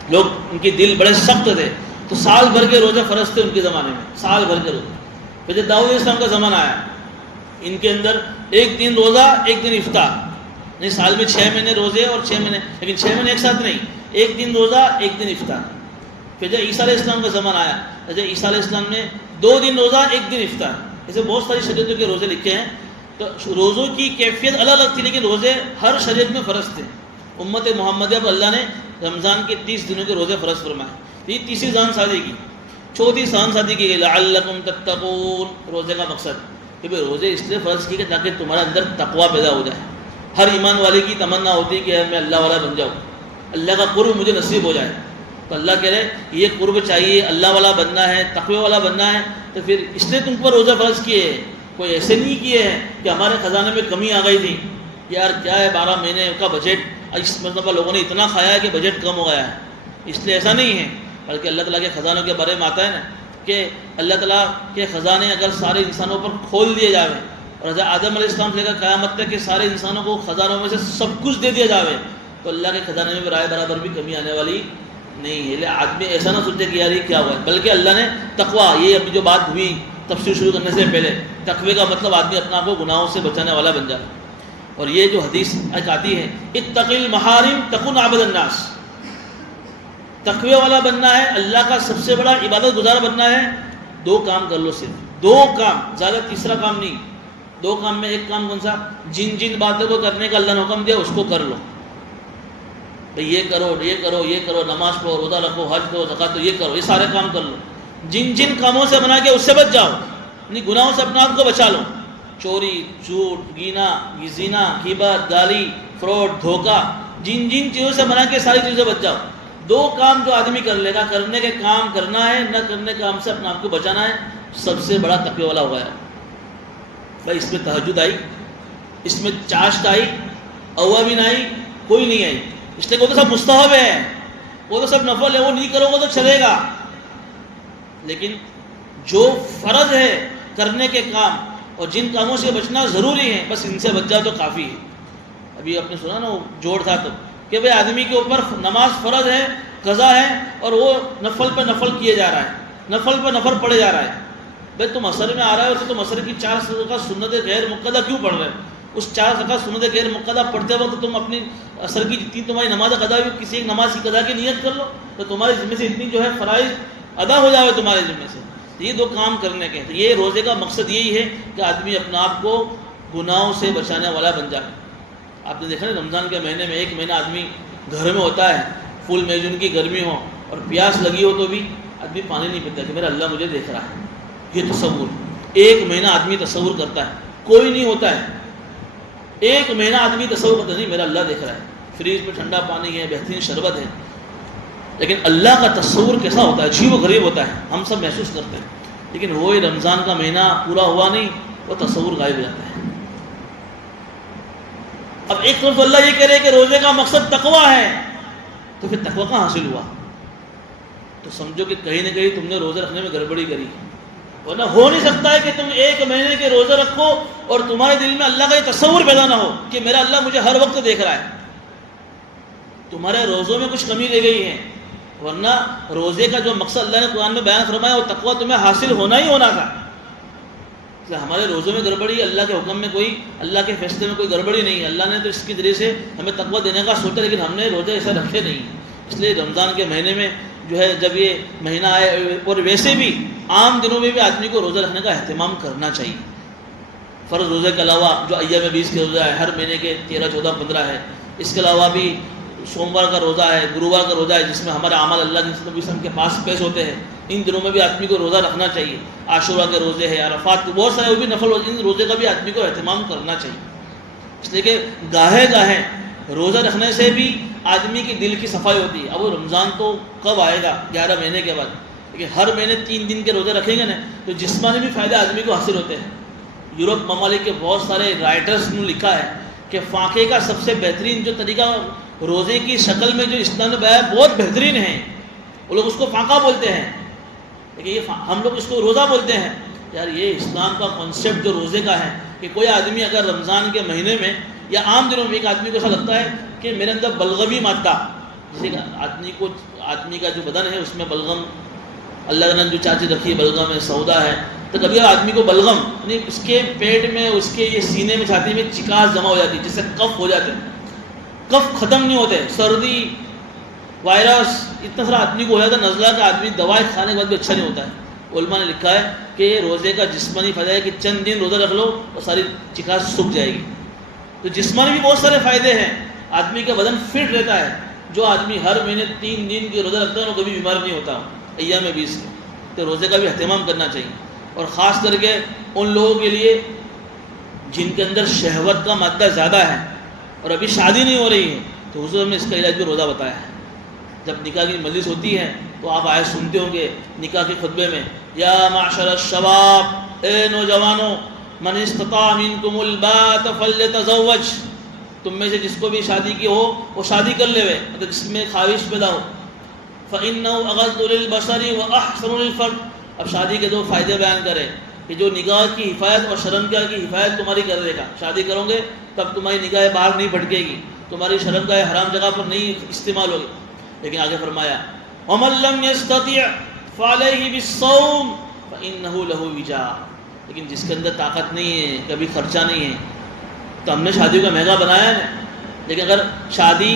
لوگ ان کے دل بڑے سخت تھے، تو سال بھر کے روزے فرض تھے ان کے زمانے میں، سال بھر کے روزے۔ پھر جب داؤد علیہ السلام کا زمانہ آیا، ان کے اندر 1 دن روزہ 1 دن افطار، یعنی سال میں 6 مہینے روزے اور 6 مہینے، لیکن 6 مہینے ایک ساتھ نہیں، 1 دن روزہ 1 دن افطار۔ پھر جب عیسیٰ علیہ السلام کا زمانہ آیا، حضرت عیسیٰ علیہ السلام نے 2 دن روزہ 1 دن افطار، ایسے بہت ساری شریعتوں کے روزے لکھے ہیں۔ تو روزوں کی کیفیت الگ الگ تھی، لیکن روزے ہر شریعت میں فرض تھے۔ امت محمدیہ پر اللہ نے رمضان کے 30 دنوں کے روزے فرض فرمائے۔ یہ تیسری ذہن سازی کی۔ چوتھی ذہن سازی کی گئی لعلکم تتقون، روزے کا مقصد کہ بھئی روزے اس لیے فرض کیے کہ تاکہ تمہارے اندر تقویٰ پیدا ہو جائے۔ ہر ایمان والے کی تمنا ہوتی ہے کہ میں اللہ والا بن جاؤں، اللہ کا قرب مجھے نصیب ہو جائے۔ تو اللہ کہہ رہے یہ قرب چاہیے، اللہ والا بننا ہے، تقوی والا بننا ہے، تو پھر اس لیے تم پر روزہ فرض کیے۔ کوئی ایسے نہیں کیے ہیں کہ ہمارے خزانے میں کمی آ گئی تھی، یار کیا ہے 12 مہینے کا بجٹ، اس مرتبہ لوگوں نے اتنا کھایا ہے کہ بجٹ کم ہو گیا ہے، اس لیے ایسا نہیں ہے۔ بلکہ اللہ تعالیٰ کے خزانوں کے بارے میں آتا ہے نا کہ اللہ تعالیٰ کے خزانے اگر سارے انسانوں پر کھول دیے جاوے، اور حضرت آدم علیہ السلام سے لے کر قیامت تک کہ سارے انسانوں کو خزانوں میں سے سب کچھ دے دیا جاوے، تو اللہ کے خزانے میں رائے برابر بھی کمی آنے والی نہیں ہے. آدمی ایسا نہ سوچے کہ یار یہ کیا ہوا ہے, بلکہ اللہ نے تقویٰ, یہ ابھی جو بات ہوئی تفسیر شروع کرنے سے پہلے, تقوی کا مطلب آدمی اپنا آپ کو گناہوں سے بچانے والا بن جائے. اور یہ جو حدیث ایک آتی ہے, اتقی المحارم تکن عبد الناس, تقوی والا بننا ہے, اللہ کا سب سے بڑا عبادت گزار بننا ہے. 2 کام کر لو, صرف 2 کام, زیادہ تیسرا کام نہیں. 2 کام میں ایک کام کون سا؟ جن باتوں کو کرنے کا اللہ نے حکم دیا اس کو کر لو. بھئی یہ کرو, یہ کرو, یہ کرو, نماز پڑھو, روزہ رکھو, حج کرو, زکات دو, یہ کرو, یہ سارے کام کر لو. جن کاموں سے بنا کے اس سے بچ جاؤ, یعنی گناہوں سے اپنے آپ کو بچا لو. چوری, جھوٹ, گینا, زنا, غیبت, گالی, فراڈ, دھوکہ, جن چیزوں سے بنا کے ساری چیزیں بچ جاؤ. 2 کام جو آدمی کر لے گا, کرنے کے کام کرنا ہے, نہ کرنے کے کام سے اپنے آپ کو بچانا ہے, سب سے بڑا تقوی والا ہوا ہے. بھائی اس میں تہجد آئی, اس میں چاشت آئی, اوابین آئی, کوئی نہیں آئی. اس لیے وہ تو سب مستحب ہے, وہ تو سب نفل ہے, وہ نہیں کرو گے تو چلے گا. لیکن جو فرض ہے کرنے کے کام اور جن کاموں سے بچنا ضروری ہے, بس ان سے بچ جاؤ تو کافی ہے. ابھی آپ نے سنا نا وہ جوڑ تھا تو کہ بھئی آدمی کے اوپر نماز فرض ہے, قضا ہے, اور وہ نفل پہ نفل کیے جا رہا ہے, نفل پہ نفل پڑھے جا رہا ہے. بھئی تم عصر میں آ رہا ہے تو تم عصر کی 4 رکعت سنت غیر مقدہ کیوں پڑھ رہے ہو؟ اس 4 رکعت سنت غیر مقدہ پڑھتے وقت تم اپنی عصر کی جتنی تمہاری نماز قضا ہوئی, کسی ایک نماز کی قضا کی نیت کر لو, تو تمہارے ذمہ سے اتنی جو ہے فرائض ادا ہو جاوے تمہارے ذمہ سے. یہ 2 کام کرنے کے. تو یہ روزے کا مقصد یہی ہے کہ آدمی اپنا آپ کو گناہوں سے بچانے والا بن جائے. آپ نے دیکھا نا رمضان کے مہینے میں 1 مہینہ آدمی گھر میں ہوتا ہے, فل میجون کی گرمی ہو اور پیاس لگی ہو تو بھی آدمی پانی نہیں پیتا کہ میرا اللہ مجھے دیکھ رہا ہے. یہ تصور 1 مہینہ آدمی تصور کرتا ہے, کوئی نہیں ہوتا ہے. 1 مہینہ آدمی تصور کرتا ہے نہیں میرا اللہ دیکھ رہا ہے, فریج میں ٹھنڈا پانی ہے, بہترین شربت ہے. لیکن اللہ کا تصور کیسا ہوتا ہے, عجیب و غریب ہوتا ہے, ہم سب محسوس کرتے ہیں. لیکن وہی رمضان کا مہینہ پورا ہوا نہیں, وہ تصور غائب ہو جاتا ہے. اب ایک طرف اللہ یہ کہہ رہے کہ روزے کا مقصد تقویٰ ہے, تو پھر تقویٰ کہاں حاصل ہوا؟ تو سمجھو کہ کہیں نہ کہیں تم نے روزے رکھنے میں گڑبڑی کری. ورنہ ہو نہیں سکتا ہے کہ تم 1 مہینے کے روزے رکھو اور تمہارے دل میں اللہ کا یہ تصور پیدا نہ ہو کہ میرا اللہ مجھے ہر وقت دیکھ رہا ہے. تمہارے روزوں میں کچھ کمی رہ گئی ہے, ورنہ روزے کا جو مقصد اللہ نے قرآن میں بیان فرمایا وہ تقویٰ تمہیں حاصل ہونا ہی ہونا تھا. ہمارے روزوں میں گڑبڑی, اللہ کے حکم میں کوئی, اللہ کے فیصلے میں کوئی گڑبڑی نہیں ہے. اللہ نے تو اس کے ذریعے سے ہمیں تقویٰ دینے کا سوچا, لیکن ہم نے روزے ایسا رکھے نہیں. اس لیے رمضان کے مہینے میں جو ہے جب یہ مہینہ آئے, اور ویسے بھی عام دنوں میں بھی آدمی کو روزہ رکھنے کا اہتمام کرنا چاہیے. فرض روزے کے علاوہ جو ایام 20 کے روزہ ہے, ہر مہینے کے 13, 14, 15 ہے. اس کے علاوہ بھی سوموار کا روزہ ہے, گروار کا روزہ ہے, جس میں ہمارے اعمال اللہ کے نبی وسلم کے پاس پیش ہوتے ہیں. ان دنوں میں بھی آدمی کو روزہ رکھنا چاہیے. عاشورہ کے روزے ہیں, عرفات کے بہت سارے وہ بھی نفل ہوتے ہیں, ان روزے کا بھی آدمی کو اہتمام کرنا چاہیے. اس لیے کہ گاہے گاہے روزہ رکھنے سے بھی آدمی کی دل کی صفائی ہوتی ہے. اب وہ رمضان تو کب آئے گا؟ 11 مہینے کے بعد. لیکن ہر مہینے 3 دن کے روزے رکھیں گے نا تو جسمانی بھی فائدے آدمی کو حاصل ہوتے ہیں. یورپ ممالک کے بہت سارے رائٹرز نے لکھا ہے کہ فاقے کا سب سے بہترین جو طریقہ روزے کی شکل میں جو اسلام نے بیان بہت بہترین ہے. وہ لوگ اس کو فاقہ بولتے ہیں, لیکن یہ ہم لوگ اس کو روزہ بولتے ہیں. یار یہ اسلام کا کانسیپٹ جو روزے کا ہے کہ کوئی آدمی اگر رمضان کے مہینے میں یا عام دنوں میں ایک آدمی کو ایسا لگتا ہے کہ میرے اندر بلغمی مادہ, جیسے کہ آدمی کا جو بدن ہے اس میں بلغم, اللہ نے جو چاچی رکھی ہے بلغم ہے, سودا ہے, تو کبھی آدمی کو بلغم یعنی اس کے پیٹ میں, اس کے یہ سینے میں, چھاتی میں چکاس جمع ہو جاتی ہے, جس سے کف ہو جاتے ہیں. کف ختم نہیں ہوتے, سردی, وائرس, اتنا سارا آدمی کو ہو جاتا ہے, نزلہ کا آدمی دوائی کھانے کے بعد بھی اچھا نہیں ہوتا ہے. علماء نے لکھا ہے کہ روزے کا جسمانی فائدہ ہے کہ چند دن روزہ رکھ لو اور ساری چکاس سوکھ جائے گی. تو جسمانی بھی بہت سارے فائدے ہیں, آدمی کا بدن فٹ رہتا ہے. جو آدمی ہر مہینے 3 دن کے روزہ رکھتا ہے وہ کبھی بیمار نہیں ہوتا ایام 20 کے. تو روزے کا بھی اہتمام کرنا چاہیے, اور خاص کر کے ان لوگوں کے لیے جن کے اندر شہوت کا مادہ زیادہ ہے اور ابھی شادی نہیں ہو رہی ہے, تو حضور نے اس کا علاج بھی روزہ بتایا ہے. جب نکاح کی مجلس ہوتی ہے تو آپ آئے سنتے ہوں گے نکاح کے خطبے میں, یا معشر الشباب, اے نوجوانوں, من استطاع منکم الباءۃ فلیتزوج, تم میں سے جس کو بھی شادی کی ہو وہ شادی کر لے, مطلب جس میں خواہش پیدا ہو. فإنه أغض للبصر وأحسن للفرج. اب شادی کے 2 فائدے بیان کرے کہ جو نگاہ کی حفاظت اور شرمگاہ کی حفاظت تمہاری کر دے گا. شادی کرو گے تب تمہاری نگاہ باہر نہیں بھٹکے گی, تمہاری شرمگاہ حرام جگہ پر نہیں استعمال ہوگی. لیکن آگے فرمایا وَمَن لَّمْ يَسْتَطِعْ فَعَلَيْهِ بِالصَّوْمِ فَإِنَّهُ لَهُ وِجَاءٌ. لیکن جس کے اندر طاقت نہیں ہے, کبھی خرچہ نہیں ہے, تو ہم نے شادی کو مہنگا بنایا ہے. لیکن اگر شادی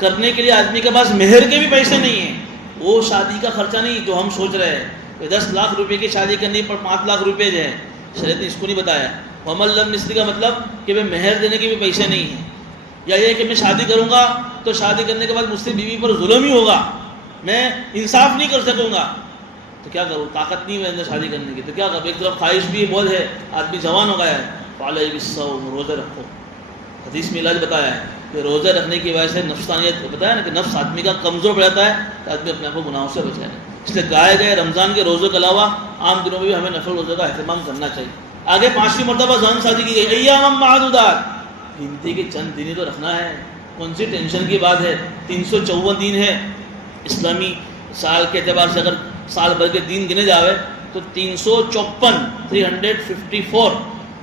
کرنے کے لیے آدمی کے پاس مہر کے بھی پیسے نہیں ہیں, وہ شادی کا خرچہ نہیں جو ہم سوچ رہے ہیں 10 لاکھ روپے کی شادی کرنی پر 5 لاکھ روپے جو ہے, شریعت نے اس کو نہیں بتایا. وَمَن لَّمْ يَسْتَطِعْ کا مطلب کہ میں مہر دینے کے بھی پیسے نہیں ہیں, یا یہ کہ میں شادی کروں گا تو شادی کرنے کے بعد مجھ سے بیوی پر ظلم ہی ہوگا, میں انصاف نہیں کر سکوں گا, تو کیا کروں؟ طاقت نہیں ہے اندر شادی کرنے کی, تو کیا کروں؟ ایک طرف خواہش بھی بہت ہے, آدمی جوان ہو گیا ہے, فَعَلَيْهِ بِالصَّوْمِ, روزہ رکھو. حدیث میں علاج بتایا ہے کہ روزہ رکھنے کی وجہ سے نفسانیت بتایا نا کہ نفس آدمی کا کمزور پڑ جاتا ہے, تو آدمی اپنے آپ کو گناہوں سے بچائے. اس لیے گائے گئے رمضان کے روزوں کے علاوہ عام دنوں میں بھی ہمیں نفل روزے کا اہتمام کرنا چاہیے. آگے 5ویں مرتبہ ذہن سازی کی گئی, ایام معدودات, گنتی کے چند دن ہی تو رکھنا ہے, کون سی ٹینشن کی بات ہے. 354 دن ہے اسلامی سال کے اعتبار سے, اگر سال بھر کے دن گنے جاوے تو 354 354,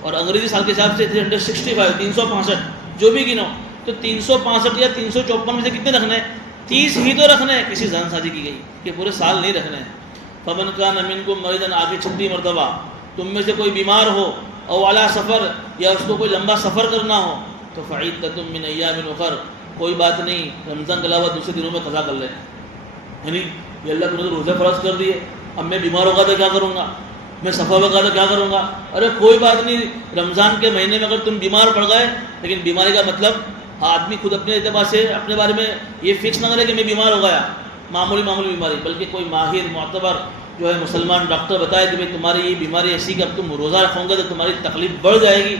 اور انگریزی سال کے حساب سے 365 365, جو بھی گنو تو 365 یا 354 میں سے کتنے رکھنے ہیں؟ 30 ہی تو رکھنے ہیں. کسی ذہن سازی کی گئی کہ پورے سال نہیں رکھنے ہیں. فمن کان منکم مریضا, آگے 36 مرتبہ, تم میں سے کوئی بیمار ہو, او علی سفر, یا اس کو کوئی لمبا سفر کرنا ہو, تو فعیدۃ من ایام اخر, کوئی بات نہیں, رمضان کے علاوہ دوسرے دنوں میں قضا کر لیں. یعنی یہ اللہ نے روزے فرض کر دیے, اب میں بیمار ہوگا تو کیا کروں گا, میں سفر ہوگا تو کیا کروں گا؟ ارے کوئی بات نہیں, رمضان کے مہینے میں اگر تم بیمار پڑ گئے, لیکن بیماری کا مطلب آدمی خود اپنے اعتبار سے اپنے بارے میں یہ فکس نہ کرے کہ میں بیمار ہو گیا, معمولی بیماری, بلکہ کوئی ماہر معتبر جو ہے مسلمان ڈاکٹر بتائے کہ بھائی تمہاری یہ بیماری ایسی کہ اب تم روزہ رکھو گے تو تمہاری تکلیف بڑھ جائے گی,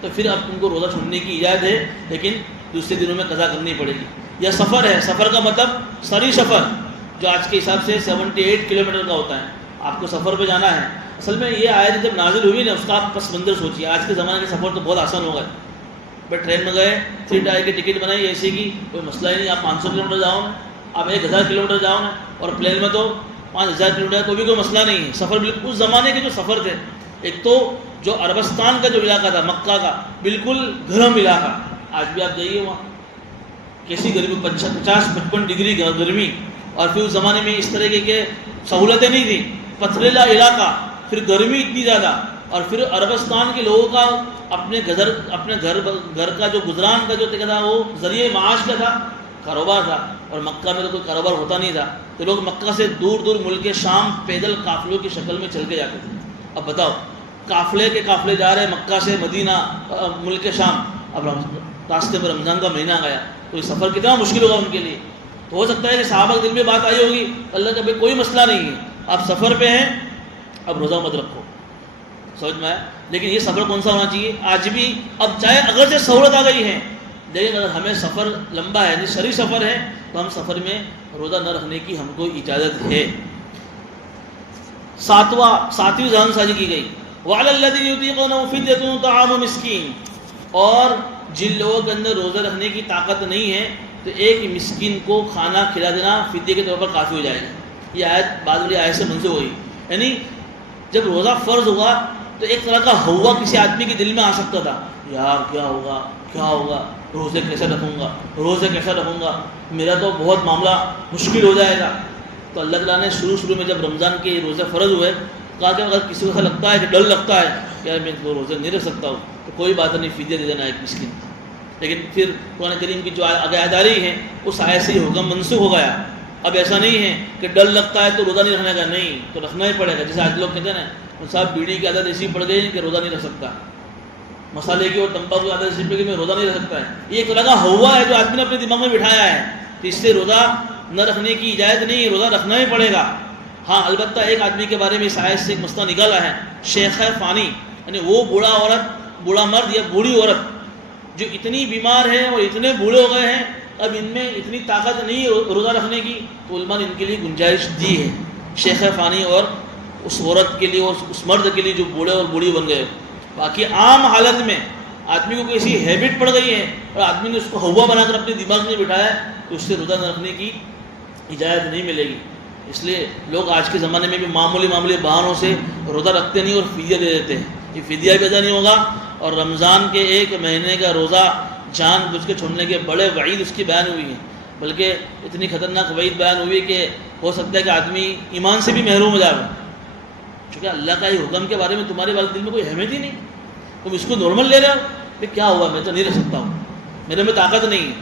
تو پھر اب تم کو روزہ چھوڑنے کی اجازت ہے, لیکن دوسرے دنوں میں قضا کرنی پڑے گی. یا سفر ہے, سفر کا مطلب سری سفر, جو آج کے حساب سے 78 کلومیٹر کا ہوتا ہے, آپ کو سفر پہ جانا ہے. اصل میں یہ آیت جب نازل ہوئی نا, اس کا آپ پس منظر سوچیے. آج کے زمانے کے سفر تو بہت آسان ہو گئے, بٹ ٹرین میں گئے, 3 ٹائر کی ٹکٹ بنائی ایسے کی, کوئی مسئلہ ہی نہیں. آپ 500 کلومیٹر جاؤ نا, آپ 1000 کلومیٹر جاؤ نا, اور پلین میں تو 5000 کلومیٹر, تو بھی کوئی مسئلہ نہیں ہے. سفر بالکل اس زمانے کے جو سفر تھے, ایک تو جو عربستان کا جو علاقہ تھا, مکہ کا, بالکل گرم علاقہ. آج بھی آپ جائیے وہاں کیسی گرمی, 50-55 ڈگری گرمی, اور پھر اس زمانے میں اس طرح کے سہولتیں نہیں تھیں, پتھریلا علاقہ, پھر گرمی اتنی زیادہ, اور پھر عربستان کے لوگوں کا اپنے گھر کا جو گزران کا جو تھا وہ ذریعہ معاش کا تھا, کاروبار تھا, اور مکہ میں تو کوئی کاروبار ہوتا نہیں تھا, تو لوگ مکہ سے دور دور ملک شام پیدل قافلوں کی شکل میں چل کے جاتے تھے. اب بتاؤ, قافلے کے قافلے جا رہے ہیں مکہ سے مدینہ, ملک شام, اب راستے میں رمضان کا مہینہ گیا, تو یہ سفر کتنا مشکل ہوگا ان کے لیے. تو ہو سکتا ہے کہ صحابہ کے دل میں بات آئی ہوگی, اللہ کا بھائی کوئی مسئلہ نہیں ہے, آپ سفر پہ ہیں, اب روزہ مت رکھو, سمجھ میں آیا. لیکن یہ سفر کون سا ہونا چاہیے آج بھی؟ اب چاہے اگر سے سہولت آ گئی ہے, لیکن اگر ہمیں سفر لمبا ہے, شرعی سفر ہے, تو ہم سفر میں روزہ نہ رکھنے کی ہم کو اجازت ہے. 7ویں ذہن سازی کی گئی, وعلی الذین یطیقونہ فدیۃ طعام مسکین, اور جن لوگوں کے اندر روزہ رکھنے کی طاقت نہیں ہے تو ایک مسکین کو کھانا کھلا دینا فدیے کے طور پر کافی ہو جائے گا. یہ آیت بعد والی آیت سے منسوخ ہوئی. یعنی جب روزہ فرض ہوا تو ایک طرح کا ہوا کسی آدمی کے دل میں آ سکتا تھا, یار کیا ہوگا, روزے کیسے رکھوں گا, میرا تو بہت معاملہ مشکل ہو جائے گا. تو اللہ تعالیٰ نے شروع میں جب رمضان کے روزے فرض ہوئے, کہا کہ اگر کسی کو ایسا لگتا ہے کہ ڈر لگتا ہے یار میں تو روزے نہیں رکھ سکتا ہوں, تو کوئی بات نہیں, فدیہ دے دینا ایک مسکین. لیکن پھر قرآن کریم کی جو آگاہی ہے اس آیت سے حکم منسوخ ہو گیا. اب ایسا نہیں ہے کہ ڈر لگتا ہے تو روزہ نہیں رکھنے کا, نہیں, تو رکھنا ہی پڑے گا. جیسے آج لوگ کہتے ہیں نا صاحب بیڑی کی عادت ایسی پڑ گئی کہ روزہ نہیں رکھ سکتا, مسالے کی اور تمباکو کی عادت ایسی پڑ گئی کہ روزہ نہیں رکھ سکتا ہے. یہ ایک طرح کا ہوا ہے جو آدمی نے اپنے دماغ میں بٹھایا ہے, تو اس سے روزہ نہ رکھنے کی اجازت نہیں, روزہ رکھنا ہی پڑے گا. ہاں البتہ ایک آدمی کے بارے میں اس آیت سے ایک مسئلہ نکالا ہے, شیخ فانی, یعنی وہ بوڑھا مرد یا بوڑھی عورت جو اتنی بیمار ہے اور اتنے بوڑھے ہو گئے ہیں, اب ان میں اتنی طاقت نہیں روزہ رکھنے کی, تو علماء نے ان کے لیے گنجائش دی ہے, شیخ فانی اور اس عورت کے لیے اور اس مرد کے لیے جو بوڑھے اور بوڑھی بن گئے. باقی عام حالت میں آدمی کو کوئی ایسی ہیبٹ پڑ گئی ہے اور آدمی نے اس کو ہوا بنا کر اپنے دماغ میں بٹھایا ہے, تو اس سے روزہ نہ رکھنے کی اجازت نہیں ملے گی. اس لیے لوگ آج کے زمانے میں بھی معمولی بہانوں سے روزہ رکھتے نہیں اور فدیہ دے دیتے ہیں. یہ فدیہ بھی ادا نہیں ہوگا, اور رمضان کے ایک مہینے کا روزہ جان بوجھ کے چھوڑنے کے بڑے وعید اس کی بیان ہوئی ہے، بلکہ اتنی خطرناک وعید بیان ہوئی کہ ہو سکتا ہے کہ آدمی ایمان سے بھی محروم ہو جائے، چونکہ اللہ کا یہ حکم کے بارے میں تمہارے والے دل میں کوئی اہمیت ہی نہیں، تم اس کو نارمل لے رہے ہو کہ کیا ہوا میں تو نہیں رہ سکتا ہوں، میرے میں طاقت نہیں ہے،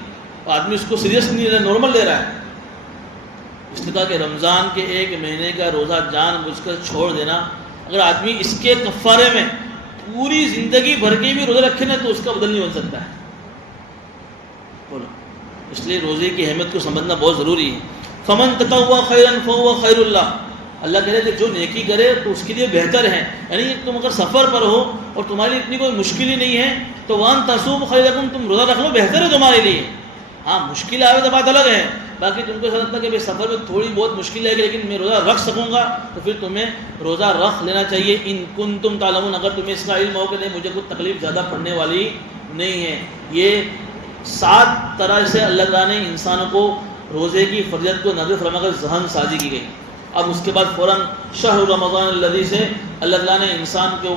اور آدمی اس کو سیریس نہیں لے رہا، نارمل لے رہا ہے۔ اس نے کہا کہ رمضان کے 1 مہینے کا روزہ جان بوجھ کر چھوڑ دینا، اگر آدمی اس کے کفارے میں پوری زندگی بھر کے بھی روزے رکھے نا تو اس کا بدل نہیں بن سکتا ہے۔ بولو، اس لیے روزے کی اہمیت کو سمجھنا بہت ضروری ہے۔ فمن تطوع خیرا فهو خیر اللہ، اللہ کہہ رہے کہ جو نیکی کرے تو اس کے لیے بہتر ہے، یعنی تم اگر سفر پر ہو اور تمہارے لیے اتنی کوئی مشکل ہی نہیں ہے تو وان تصوموا خیر لکم، تم روزہ رکھ لو، بہتر ہے تمہارے لیے۔ ہاں مشکل آئے تو بات الگ ہے، باقی تم کو ایسا لگتا ہے کہ بھائی سفر میں تھوڑی بہت مشکل ہے لیکن میں روزہ رکھ سکوں گا تو پھر تمہیں روزہ رکھ لینا چاہیے۔ ان کنتم تعلمون، اگر تمہیں اس کا علم ہو کہ نہیں مجھے کوئی تکلیف زیادہ پڑنے والی نہیں ہے۔ یہ 7 طرح سے اللہ تعالیٰ نے انسانوں کو روزے کی فرضیت کو نازل فرما کر ذہن سازی کی گئی۔ اب اس کے بعد فوراً شہر رمضان الذی سے اللہ تعالیٰ نے انسان کے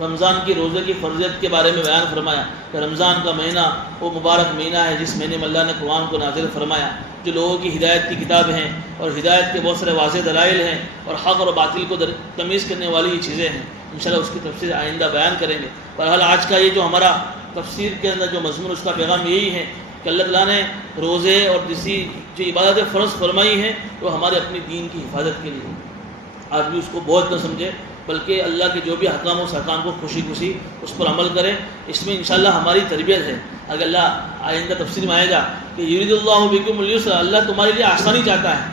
رمضان کی روزے کی فرضیت کے بارے میں بیان فرمایا کہ رمضان کا مہینہ وہ مبارک مہینہ ہے جس مہینے میں اللہ نے قرآن کو نازل فرمایا، جو لوگوں کی ہدایت کی کتاب ہیں اور ہدایت کے بہت سارے واضح دلائل ہیں اور حق اور باطل کو تمیز کرنے والی یہ چیزیں ہیں۔ انشاءاللہ اس کی تفصیل آئندہ بیان کریں گے۔ بہرحال آج کا یہ جو ہمارا تفسیر کے اندر جو مضمون اس کا پیغام یہی ہے کہ اللہ تعالیٰ نے روزے اور جسی جو عبادتیں فرض فرمائی ہیں وہ ہمارے اپنی دین کی حفاظت کے لیے، آدمی اس کو بہت نہ سمجھے بلکہ اللہ کے جو بھی احکام اس احکام کو خوشی خوشی اس پر عمل کریں۔ اس میں انشاءاللہ ہماری تربیت ہے۔ اگر اللہ آئندہ تفسیر میں آئے گا کہ یرید اللہ بکم اليسر، اللہ تمہارے لیے آسانی چاہتا ہے،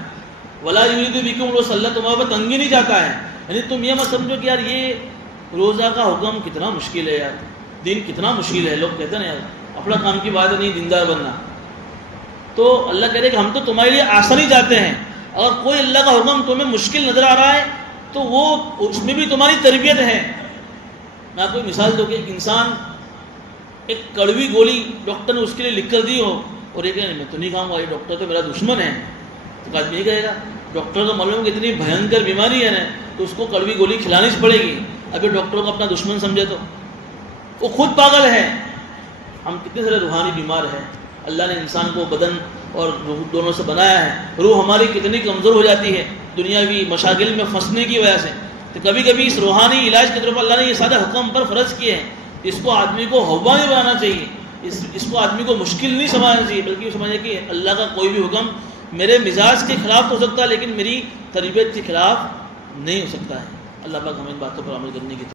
ولا یرید بکم العسر، اللہ تمہارے پر تنگی نہیں چاہتا ہے، یعنی تم یہ مت سمجھو کہ یار یہ روزہ کا حکم کتنا مشکل ہے، یار دین کتنا مشکل ہے، لوگ کہتے ہیں نا یار اپنا کام کی بات نہیں دیندار بننا، تو اللہ کہہ رہے کہ ہم تو تمہارے لیے آسانی چاہتے ہیں۔ اگر کوئی اللہ کا حکم تمہیں مشکل نظر آ رہا ہے تو وہ اس میں بھی تمہاری تربیت ہے۔ میں آپ کو مثال دوں کہ ایک انسان ایک کڑوی گولی ڈاکٹر نے اس کے لیے لکھ کر دی ہو اور یہ کہے میں تو نہیں کھاؤں گا، یہ ڈاکٹر تو میرا دشمن ہے، تو آدمی یہ کہے گا ڈاکٹر کو معلوم کہ اتنی بھینکر بیماری ہے نا تو اس کو کڑوی گولی کھلانی پڑے گی، ابھی ڈاکٹر کو اپنا دشمن سمجھے تو وہ خود پاگل ہے۔ ہم کتنے سارے روحانی بیمار ہیں، اللہ نے انسان کو بدن اور روح دونوں سے بنایا ہے، روح ہماری کتنی کمزور ہو جاتی ہے دنیاوی مشاغل میں پھنسنے کی وجہ سے، تو کبھی کبھی اس روحانی علاج کی طرف اللہ نے یہ سارے حکم پر فرض کیے ہیں۔ اس کو آدمی کو ہوبا نہیں بنانا چاہیے، اس کو آدمی کو مشکل نہیں سمجھنا چاہیے، بلکہ یہ سمجھے کہ اللہ کا کوئی بھی حکم میرے مزاج کے خلاف ہو سکتا ہے لیکن میری تربیت کے خلاف نہیں ہو سکتا ہے۔ اللہ پاک ہمیں ان باتوں پر عمل کرنے کی